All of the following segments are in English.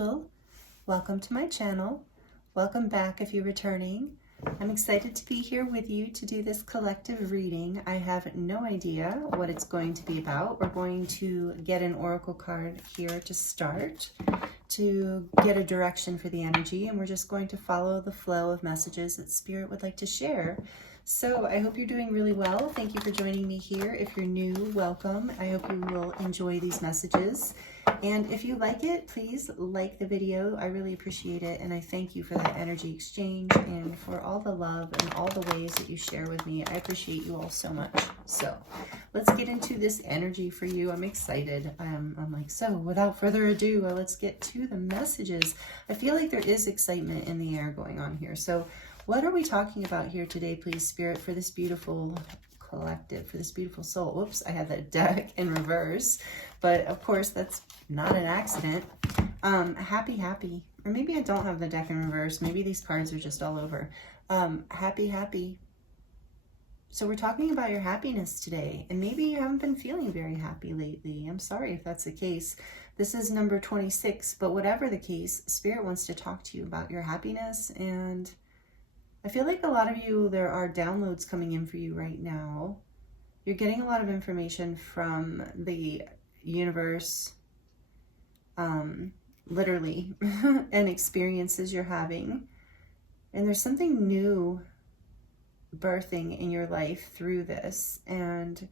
Angel. Welcome to my channel. Welcome back if you're returning. I'm excited to be here with you to do this collective reading. I have no idea what it's going to be about. We're going to get an oracle card here to start to get a direction for the energy, and we're just going to follow the flow of messages that Spirit would like to share. So I hope you're doing really well. Thank you for joining me here. If you're new, welcome. I hope you will enjoy these messages. And if you like it, please like the video. I really appreciate it. And I thank you for that energy exchange and for all the love and all the ways that you share with me. I appreciate you all so much. So let's get into this energy for you. I'm excited. I'm like, so without further ado, let's get to the messages. I feel like there is excitement in the air going on here. So what are we talking about here today, please, Spirit, for this beautiful collective, for this beautiful soul? Whoops, I had that deck in reverse, but of course that's not an accident. Happy, or maybe I don't have the deck in reverse. Maybe these cards are just all over. Happy. So we're talking about your happiness today, and maybe you haven't been feeling very happy lately. I'm sorry if that's the case. This is number 26, but whatever the case, Spirit wants to talk to you about your happiness. And I feel like a lot of you, there are downloads coming in for you right now. You're getting a lot of information from the universe, literally, and experiences you're having. And there's something new birthing in your life through this, and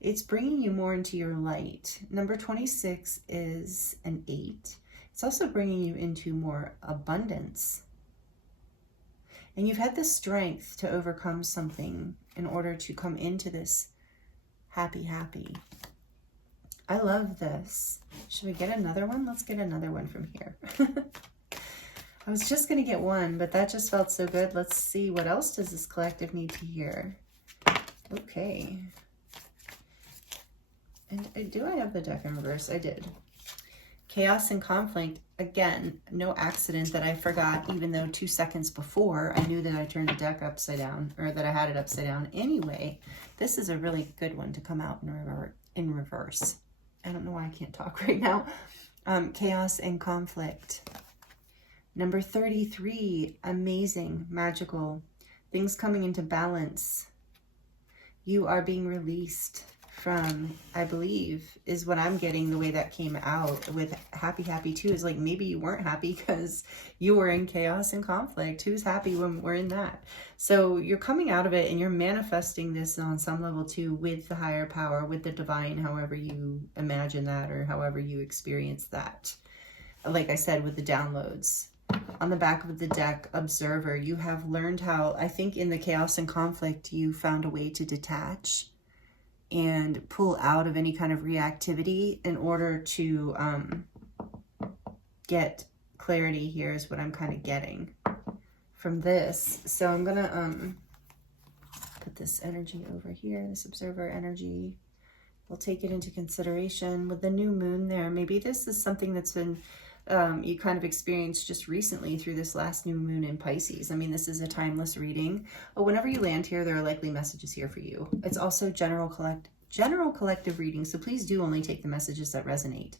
it's bringing you more into your light. Number 26 is an 8. It's also bringing you into more abundance. And you've had the strength to overcome something in order to come into this happy. I love this. Should we get another one? Let's get another one from here. I was just going to get one, but that just felt so good. Let's see, what else does this collective need to hear? Okay. And do I have the deck in reverse? I did. Chaos and conflict. Again, no accident that I forgot, even though 2 seconds before I knew that I turned the deck upside down, or that I had it upside down. Anyway, this is a really good one to come out in reverse. I don't know why I can't talk right now. Chaos and conflict. Number 33, amazing, magical, things coming into balance. You are being released from, I believe, is what I'm getting, the way that came out with happy too, is like maybe you weren't happy because you were in chaos and conflict. Who's happy when we're in that? So you're coming out of it and you're manifesting this on some level too, with the higher power, with the divine, however you imagine that or however you experience that. Like I said, with the downloads. On the back of the deck, observer, you have learned how, I think in the chaos and conflict, you found a way to detach and pull out of any kind of reactivity in order to get clarity. Here is what I'm kind of getting from this. So I'm gonna put this energy over here, this observer energy. We'll take it into consideration with the new moon there. Maybe this is something that's been you kind of experienced just recently through this last new moon in Pisces. I mean, this is a timeless reading. But whenever you land here, there are likely messages here for you. It's also general collective reading, so please do only take the messages that resonate.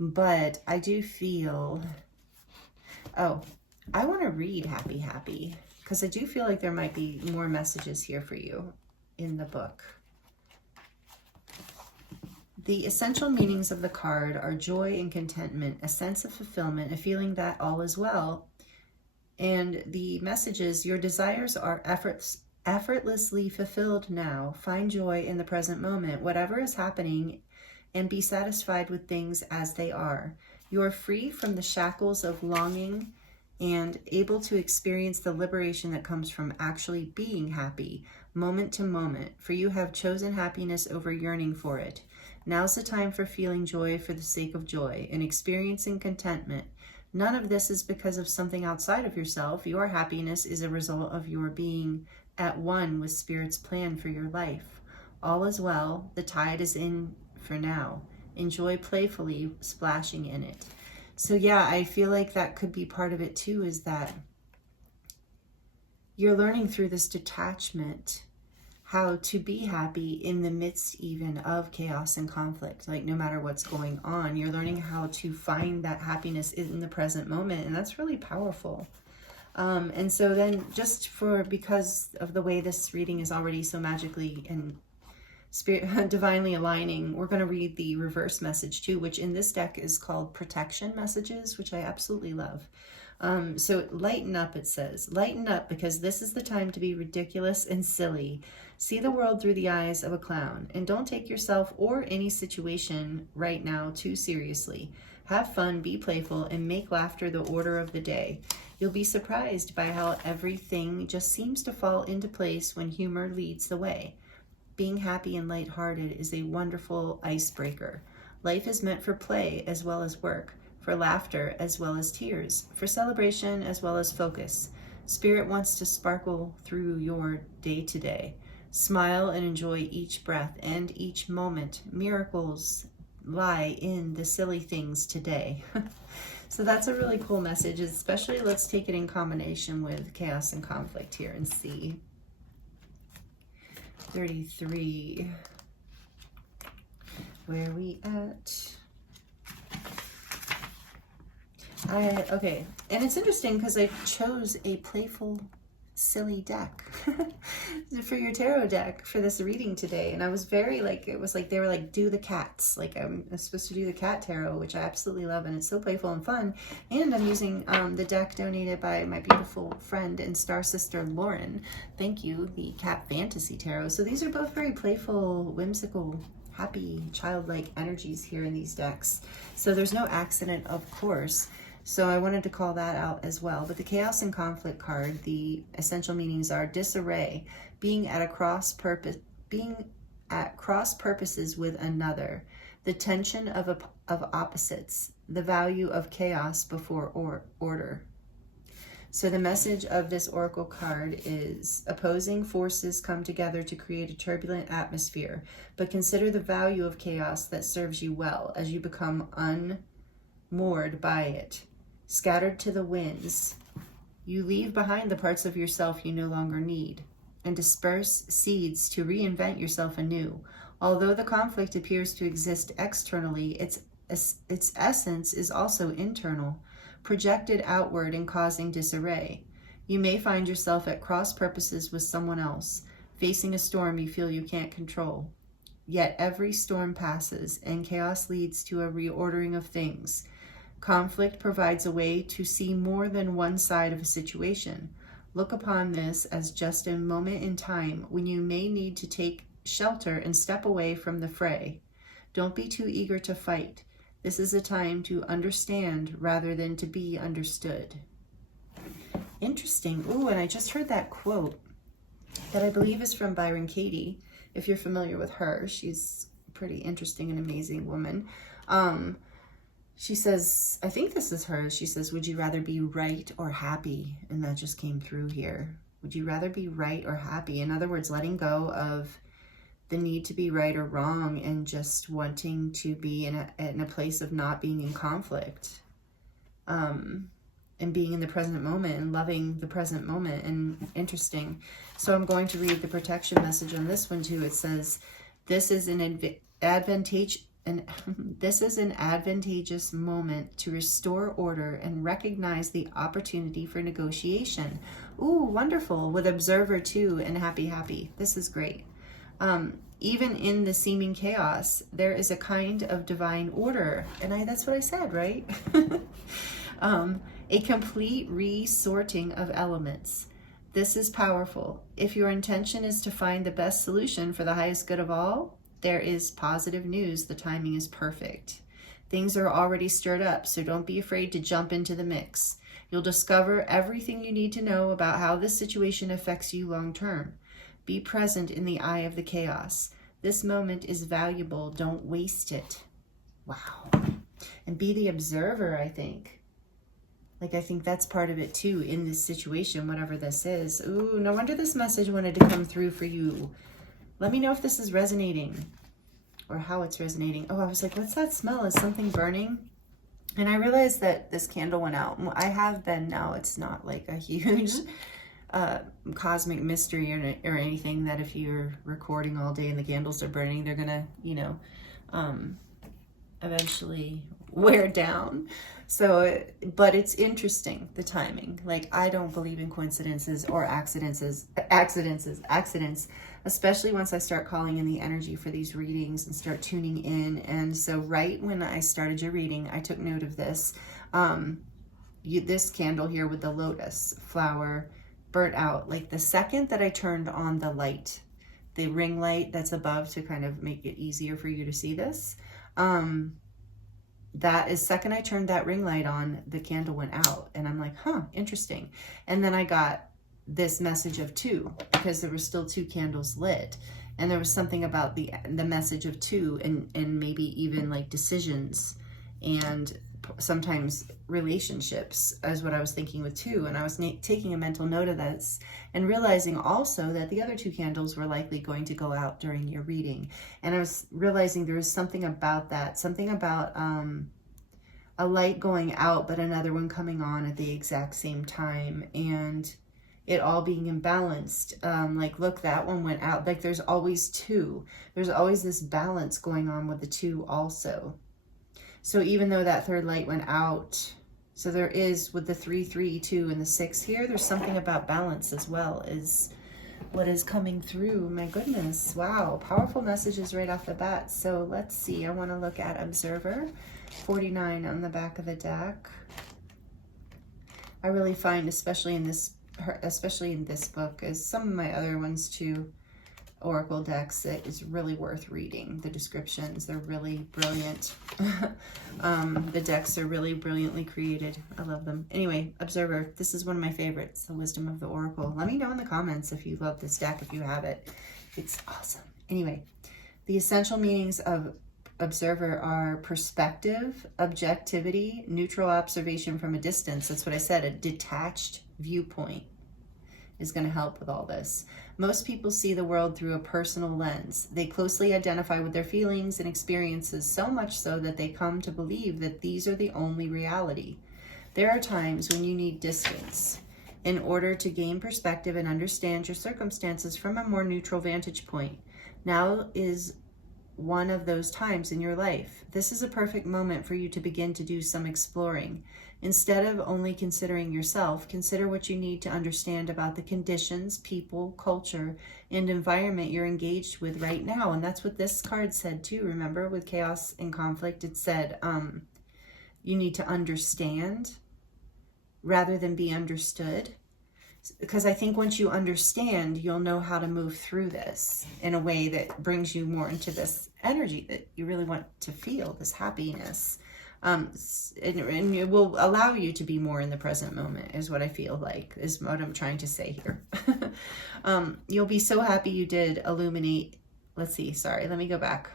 But I do feel, oh, I want to read happy, because I do feel like there might be more messages here for you in the book. The essential meanings of the card are joy and contentment, a sense of fulfillment, a feeling that all is well. And the messages, your desires are effortlessly fulfilled now. Find joy in the present moment, whatever is happening, and be satisfied with things as they are. You are free from the shackles of longing and able to experience the liberation that comes from actually being happy, moment to moment, for you have chosen happiness over yearning for it. Now's the time for feeling joy for the sake of joy and experiencing contentment. None of this is because of something outside of yourself. Your happiness is a result of your being at one with Spirit's plan for your life. All is well. The tide is in for now. Enjoy playfully splashing in it. So yeah, I feel like that could be part of it too, is that you're learning through this detachment how to be happy in the midst even of chaos and conflict. Like, no matter what's going on, you're learning how to find that happiness in the present moment. And that's really powerful. And so then because of the way this reading is already so magically and divinely aligning, we're going to read the reverse message too, which in this deck is called Protection Messages, which I absolutely love. So lighten up, it says. Lighten up, because this is the time to be ridiculous and silly. See the world through the eyes of a clown, and don't take yourself or any situation right now too seriously. Have fun, be playful, and make laughter the order of the day. You'll be surprised by how everything just seems to fall into place when humor leads the way. Being happy and lighthearted is a wonderful icebreaker. Life is meant for play as well as work, for laughter as well as tears, for celebration as well as focus. Spirit wants to sparkle through your day-to-day. Smile and enjoy each breath and each moment. Miracles lie in the silly things today. So that's a really cool message, especially let's take it in combination with chaos and conflict here and see. 33. Where are we at? Okay, and it's interesting because I chose a playful, silly deck for your tarot deck for this reading today, and I was very like, it was like they were like, do the cats, like I'm supposed to do the cat tarot, which I absolutely love, and it's so playful and fun. And I'm using the deck donated by my beautiful friend and star sister Lauren, thank you, the Cat Fantasy Tarot. So these are both very playful, whimsical, happy, childlike energies here in these decks. So there's no accident, of course. So I wanted to call that out as well. But the Chaos and Conflict card, the essential meanings are disarray, being at cross purposes with another, the tension of opposites, the value of chaos before order. So the message of this oracle card is opposing forces come together to create a turbulent atmosphere, but consider the value of chaos that serves you well as you become unmoored by it. Scattered to the winds, you leave behind the parts of yourself you no longer need, and disperse seeds to reinvent yourself anew. Although the conflict appears to exist externally, its essence is also internal, projected outward and causing disarray. You may find yourself at cross purposes with someone else, facing a storm you feel you can't control. Yet every storm passes, and chaos leads to a reordering of things. Conflict provides a way to see more than one side of a situation. Look upon this as just a moment in time when you may need to take shelter and step away from the fray. Don't be too eager to fight. This is a time to understand rather than to be understood. Interesting. Ooh, and I just heard that quote that I believe is from Byron Katie. If you're familiar with her, she's a pretty interesting and amazing woman. She says, I think this is her, she says, would you rather be right or happy? And that just came through here. Would you rather be right or happy? In other words, letting go of the need to be right or wrong and just wanting to be in a place of not being in conflict. And being in the present moment and loving the present moment. And interesting. So I'm going to read the protection message on this one too. It says, this is an advantageous moment to restore order and recognize the opportunity for negotiation. Ooh, wonderful. With observer too, and happy. This is great. Even in the seeming chaos, there is a kind of divine order. And that's what I said, right? A complete resorting of elements. This is powerful. If your intention is to find the best solution for the highest good of all, there is positive news. The timing is perfect. Things are already stirred up, so don't be afraid to jump into the mix. You'll discover everything you need to know about how this situation affects you long term. Be present in the eye of the chaos. This moment is valuable. Don't waste it. Wow. And be the observer, I think. Like, I think that's part of it too in this situation, whatever this is. Ooh, no wonder this message wanted to come through for you. Let me know if this is resonating or how it's resonating. Oh, I was like, what's that smell? Is something burning? And I realized that this candle went out. I have been now. It's not like a huge cosmic mystery or anything, that if you're recording all day and the candles are burning, they're gonna, you know, eventually wear down. So, but it's interesting, the timing. Like, I don't believe in coincidences or accidents, especially once I start calling in the energy for these readings and start tuning in. And so right when I started your reading, I took note of this. This candle here with the lotus flower burnt out. Like, the second that I turned on the light, the ring light that's above to kind of make it easier for you to see this, that is, second I turned that ring light on, the candle went out. And I'm like, huh, interesting. And then I got this message of 2, because there were still 2 candles lit. And there was something about the message of 2 and maybe even like decisions and sometimes relationships is what I was thinking with 2. And I was taking a mental note of this and realizing also that the other 2 candles were likely going to go out during your reading. And I was realizing there was something about that, something about a light going out but another one coming on at the exact same time, and it all being imbalanced. Like, look, that one went out. Like, there's always 2. There's always this balance going on with the 2 also. So even though that third light went out, so there is, with the 3, 3, 2, and the 6 here, there's something about balance as well, is what is coming through. My goodness, wow, powerful messages right off the bat. So let's see, I want to look at Observer, 49 on the back of the deck. I really find, especially in this book, as some of my other ones too, Oracle decks, it is really worth reading. The descriptions, they're really brilliant. The decks are really brilliantly created. I love them. Anyway, Observer, this is one of my favorites, the Wisdom of the Oracle. Let me know in the comments if you love this deck, if you have it. It's awesome. Anyway, the essential meanings of Observer are perspective, objectivity, neutral observation from a distance. That's what I said, a detached viewpoint is going to help with all this. Most people see the world through a personal lens. They closely identify with their feelings and experiences, so much so that they come to believe that these are the only reality. There are times when you need distance in order to gain perspective and understand your circumstances from a more neutral vantage point. Now is one of those times in your life. This is a perfect moment for you to begin to do some exploring. Instead of only considering yourself, consider what you need to understand about the conditions, people, culture, and environment you're engaged with right now. And that's what this card said too. Remember, with chaos and conflict, it said you need to understand rather than be understood. Because I think once you understand, you'll know how to move through this in a way that brings you more into this energy that you really want to feel, this happiness. And it will allow you to be more in the present moment, is what I feel like, is what I'm trying to say here. You'll be so happy you did illuminate. Let's see, sorry, let me go back.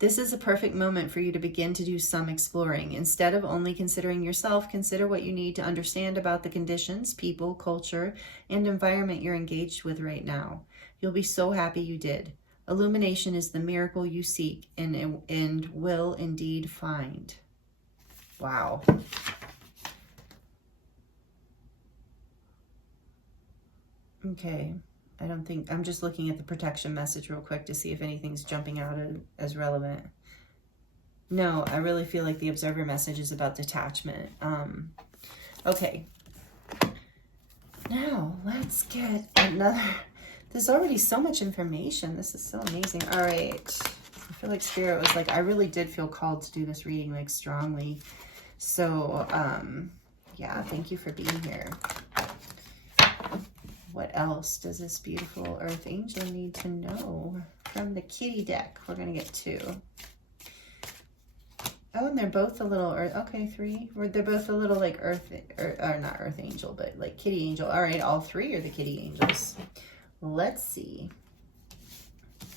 This is a perfect moment for you to begin to do some exploring. Instead of only considering yourself, consider what you need to understand about the conditions, people, culture, and environment you're engaged with right now. You'll be so happy you did. Illumination is the miracle you seek and will indeed find. Wow. Okay. I'm just looking at the protection message real quick to see if anything's jumping out as relevant. No, I really feel like the Observer message is about detachment. Okay. Now, let's get another... There's already so much information. This is so amazing. All right. I feel like Spirit was like, I really did feel called to do this reading, like, strongly. So, yeah, thank you for being here. What else does this beautiful Earth Angel need to know from the kitty deck? We're going to get 2. Oh, and they're both a little Earth. Okay, 3. They're both a little like Earth, or not Earth Angel, but like Kitty Angel. All right, all 3 are the Kitty Angels. Let's see.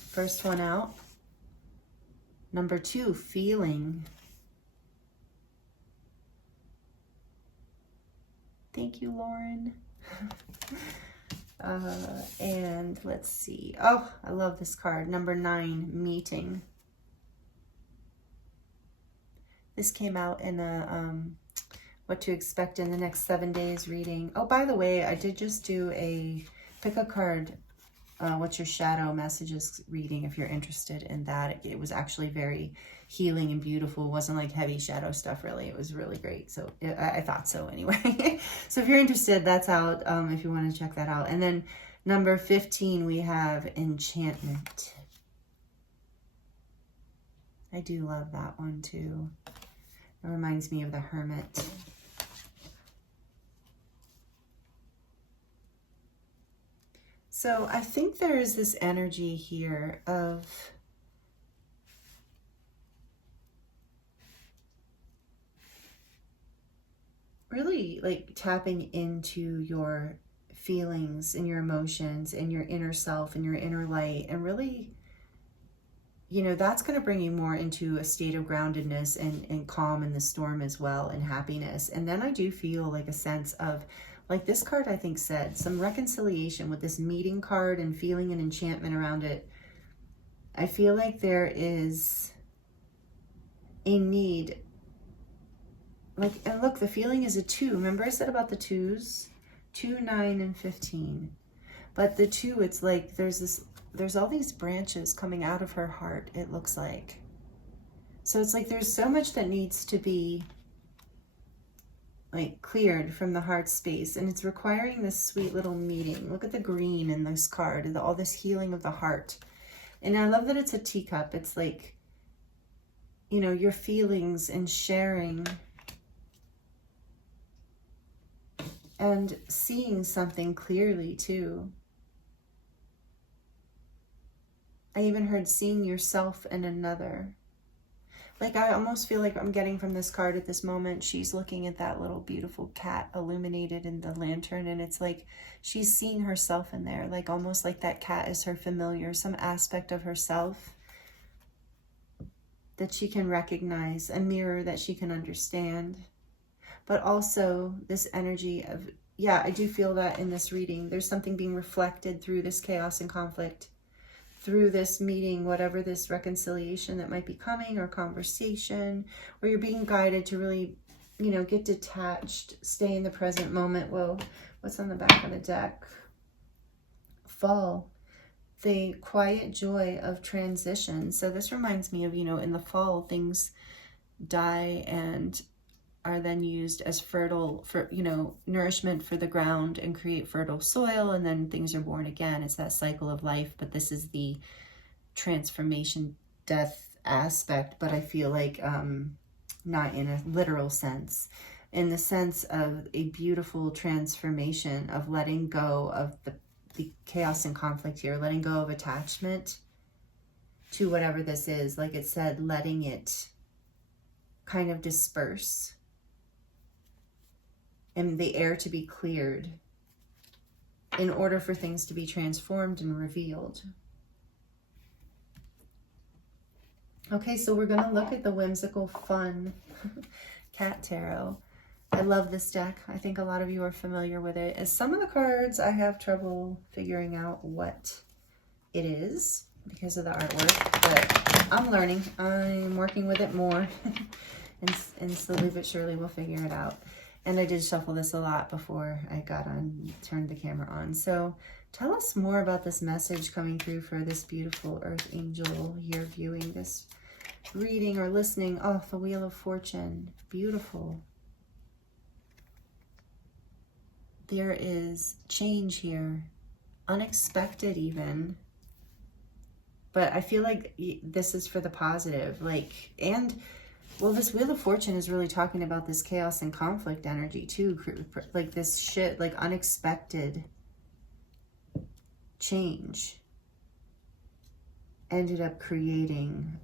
First one out. Number 2, feeling. Thank you, Lauren. And let's see. Oh, I love this card. Number 9, meeting. This came out in a what to expect in the next 7 days reading. Oh, by the way, I did just do a pick a card, what's your shadow messages reading if you're interested in that. It was actually very healing and beautiful. It wasn't like heavy shadow stuff, really. It was really great. So I thought so anyway. So if you're interested, that's out if you want to check that out. And then number 15, we have Enchantment. I do love that one too. It reminds me of the Hermit. So I think there is this energy here of really like tapping into your feelings and your emotions and your inner self and your inner light, and really, you know, that's going to bring you more into a state of groundedness and calm in the storm as well, and happiness. And then I do feel like a sense of, like this card I think said, some reconciliation with this meeting card and feeling an enchantment around it. I feel like there is a need, like, and look, the feeling is a 2. Remember I said about the 2s? 2, 9, and 15. But the 2, it's like there's all these branches coming out of her heart, it looks like. So it's like there's so much that needs to be like cleared from the heart space, and it's requiring this sweet little meeting. Look at the green in this card, all this healing of the heart. And I love that it's a teacup. It's like, you know, your feelings and sharing and seeing something clearly too. I even heard seeing yourself in another. Like I almost feel like I'm getting from this card at this moment, she's looking at that little beautiful cat illuminated in the lantern, and it's like she's seeing herself in there, like almost like that cat is her familiar, some aspect of herself that she can recognize, a mirror that she can understand. But also this energy of, yeah, I do feel that in this reading, there's something being reflected through this chaos and conflict, through this meeting, whatever this reconciliation that might be coming, or conversation, where you're being guided to really, you know, get detached, stay in the present moment. Whoa, what's on the back of the deck? Fall, the quiet joy of transition. So this reminds me of, you know, in the fall, things die and are then used as fertile, for, you know, nourishment for the ground and create fertile soil, and then things are born again. It's that cycle of life, but this is the transformation death aspect, but I feel like not in a literal sense, in the sense of a beautiful transformation of letting go of the chaos and conflict here, letting go of attachment to whatever this is. Like it said, letting it kind of disperse and the air to be cleared in order for things to be transformed and revealed. Okay, so we're going to look at the whimsical, fun cat tarot. I love this deck. I think a lot of you are familiar with it. As some of the cards, I have trouble figuring out what it is because of the artwork, but I'm learning. I'm working with it more, and slowly but surely we'll figure it out. And I did shuffle this a lot before I got on, turned the camera on. So tell us more about this message coming through for this beautiful Earth Angel here viewing this reading or listening. Oh, the Wheel of Fortune. Beautiful. There is change here. Unexpected even. But I feel like this is for the positive. Like, and... well, this Wheel of Fortune is really talking about this chaos and conflict energy too. Like this shit, like unexpected change ended up creating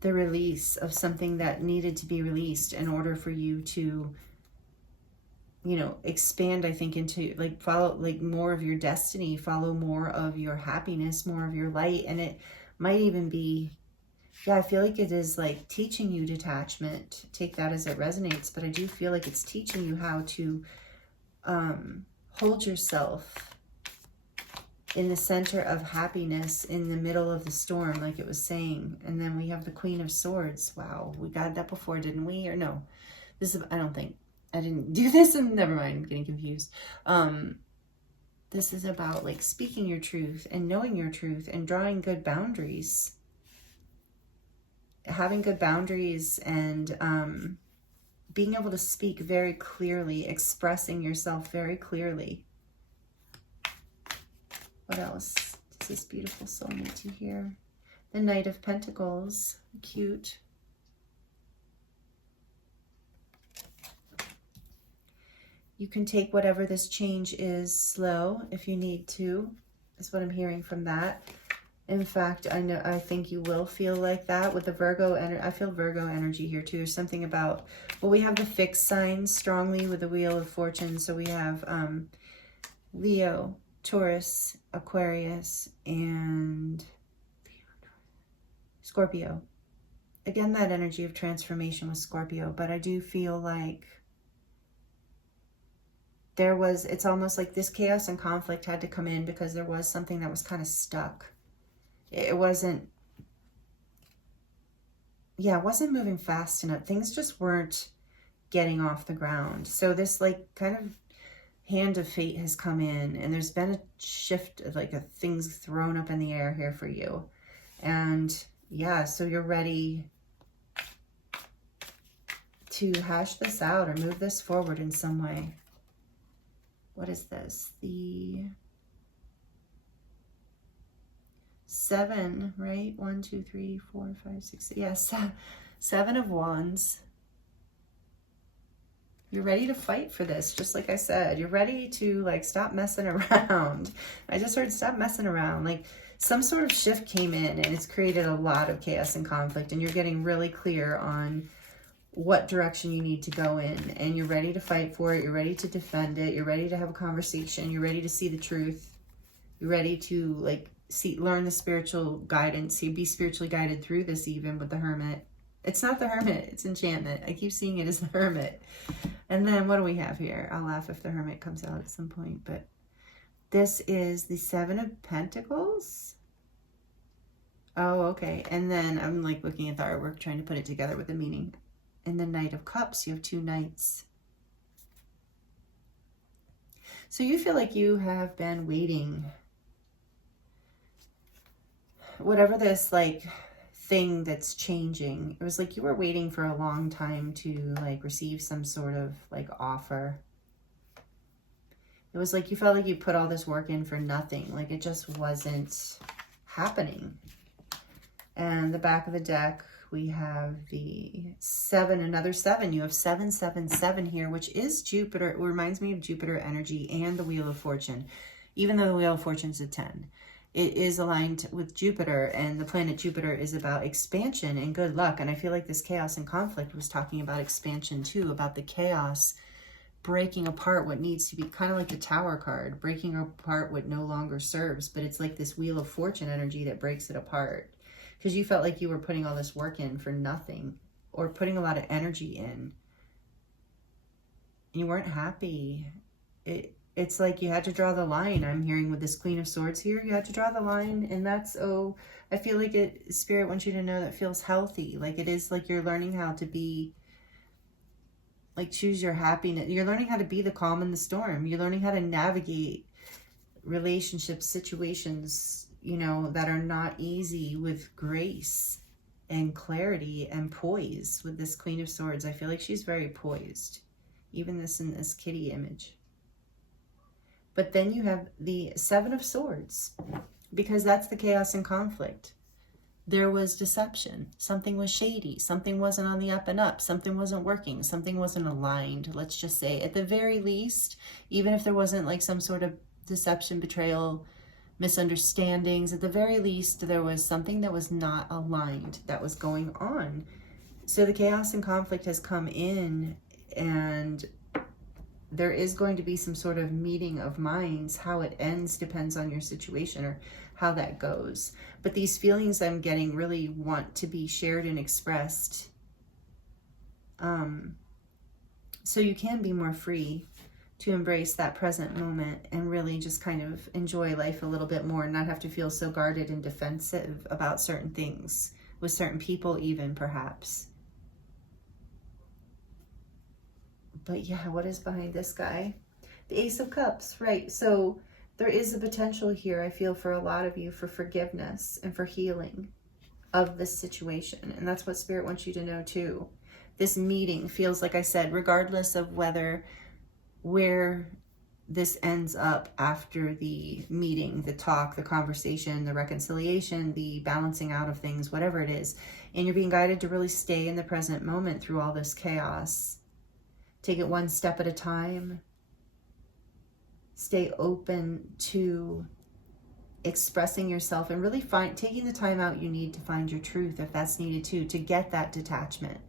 the release of something that needed to be released in order for you to, you know, expand, I think, into like follow like more of your destiny, follow more of your happiness, more of your light. And it might even be, yeah, I feel like it is like teaching you detachment. Take that as it resonates, but I do feel like it's teaching you how to hold yourself in the center of happiness in the middle of the storm, like it was saying. And then we have the Queen of Swords. Wow, we got that before, didn't we? Or no? This is, I don't think, I didn't do this, and never mind, I'm getting confused. This is about like speaking your truth and knowing your truth and drawing good boundaries. Having good boundaries and being able to speak very clearly, expressing yourself very clearly. What else does this beautiful soul need to hear? The Knight of Pentacles, cute. You can take whatever this change is slow if you need to, is what I'm hearing from that. In fact, I think you will feel like that with the Virgo energy. I feel Virgo energy here too. There's something about, well, we have the fixed signs strongly with the Wheel of Fortune. So we have Leo, Taurus, Aquarius, and Scorpio. Again, that energy of transformation with Scorpio, but I do feel like there was, it's almost like this chaos and conflict had to come in because there was something that was kind of stuck. It wasn't, yeah, it wasn't moving fast enough. Things just weren't getting off the ground. So this like kind of hand of fate has come in, and there's been a shift of like things thrown up in the air here for you. And yeah, so you're ready to hash this out or move this forward in some way. What is this? The 7, right? 1, 2, 3, 4, 5, 6. Yes, 7 of Wands. You're ready to fight for this, just like I said. You're ready to like stop messing around. I just heard stop messing around. Like some sort of shift came in and it's created a lot of chaos and conflict, and you're getting really clear on what direction you need to go in, and you're ready to fight for it. You're ready to defend it. You're ready to have a conversation. You're ready to see the truth. You're ready to like learn the spiritual guidance. You be spiritually guided through this, even with the Hermit. It's not the Hermit, it's Enchantment. I keep seeing it as the Hermit. And then what do we have here? I'll laugh if the Hermit comes out at some point, but this is the 7 of Pentacles. Oh, okay. And then I'm like looking at the artwork, trying to put it together with the meaning. And the Knight of Cups, you have 2 knights. So you feel like you have been waiting. Whatever this like thing that's changing, it was like you were waiting for a long time to like receive some sort of like offer. It was like you felt like you put all this work in for nothing. Like it just wasn't happening. And the back of the deck, we have the 7, another 7. You have 777 here, which is Jupiter. It reminds me of Jupiter energy and the Wheel of Fortune, even though the Wheel of Fortune is a 10. It is aligned with Jupiter, and the planet Jupiter is about expansion and good luck. And I feel like this chaos and conflict was talking about expansion too, about the chaos breaking apart what needs to be, kind of like the Tower card, breaking apart what no longer serves. But it's like this Wheel of Fortune energy that breaks it apart, because you felt like you were putting all this work in for nothing, or putting a lot of energy in. You weren't happy. It's like you had to draw the line. I'm hearing with this Queen of Swords here, you had to draw the line, and that's, oh, I feel like Spirit wants you to know that feels healthy. Like it is like you're learning how to be, like choose your happiness. You're learning how to be the calm in the storm. You're learning how to navigate relationships, situations, you know, that are not easy, with grace and clarity and poise. With this Queen of Swords, I feel like she's very poised, even this in this kitty image. But then you have the 7 of Swords, because that's the chaos and conflict. There was deception. Something was shady. Something wasn't on the up and up. Something wasn't working. Something wasn't aligned. Let's just say, at the very least, even if there wasn't like some sort of deception, betrayal, misunderstandings, at the very least, there was something that was not aligned that was going on. So the chaos and conflict has come in, and there is going to be some sort of meeting of minds. How it ends depends on your situation or how that goes. But these feelings I'm getting really want to be shared and expressed. So you can be more free. to embrace that present moment and really just kind of enjoy life a little bit more and not have to feel so guarded and defensive about certain things, with certain people even, perhaps. But yeah, what is behind this guy? The Ace of Cups, right? So there is a potential here, I feel, for a lot of you for forgiveness and for healing of this situation. And that's what Spirit wants you to know too. This meeting feels, like I said, regardless of where this ends up after the meeting, the talk, the conversation, the reconciliation, the balancing out of things, whatever it is, and you're being guided to really stay in the present moment through all this chaos. Take it one step at a time. Stay open to expressing yourself and really taking the time out you need to find your truth, if that's needed too, to get that detachment.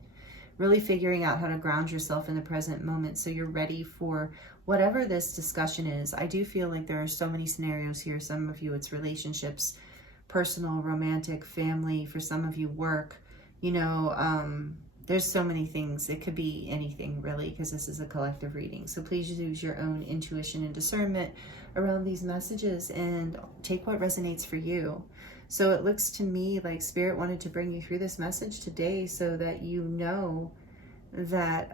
Really figuring out how to ground yourself in the present moment so you're ready for whatever this discussion is. I do feel like there are so many scenarios here. Some of you, it's relationships, personal, romantic, family. For some of you, work. You know, there's so many things. It could be anything, really, because this is a collective reading. So please use your own intuition and discernment around these messages and take what resonates for you. So it looks to me like Spirit wanted to bring you through this message today so that you know that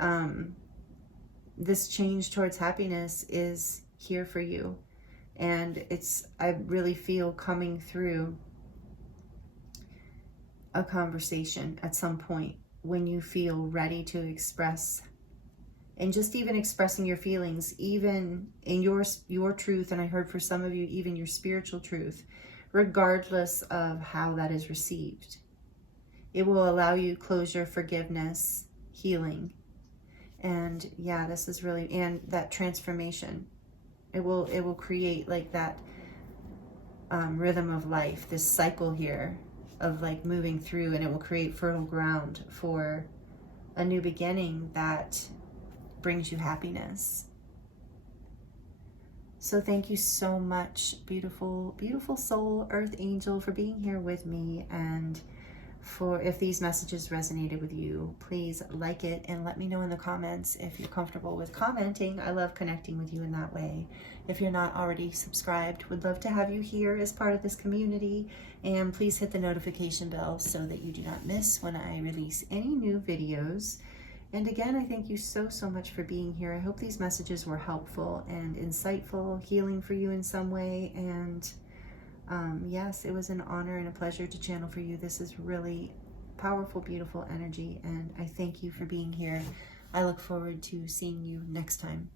this change towards happiness is here for you. And I really feel coming through a conversation at some point when you feel ready to express, and just even expressing your feelings, even in your truth, and I heard for some of you, even your spiritual truth, regardless of how that is received. It will allow you closure, forgiveness, healing. And yeah, this is really, and that transformation. It will create like that rhythm of life, this cycle here of like moving through, and it will create fertile ground for a new beginning that brings you happiness. So thank you so much, beautiful, beautiful soul, earth angel, for being here with me. And for, if these messages resonated with you, please like it and let me know in the comments if you're comfortable with commenting. I love connecting with you in that way. If you're not already subscribed, would love to have you here as part of this community. And please hit the notification bell so that you do not miss when I release any new videos. And again, I thank you so, so much for being here. I hope these messages were helpful and insightful, healing for you in some way. And yes, it was an honor and a pleasure to channel for you. This is really powerful, beautiful energy. And I thank you for being here. I look forward to seeing you next time.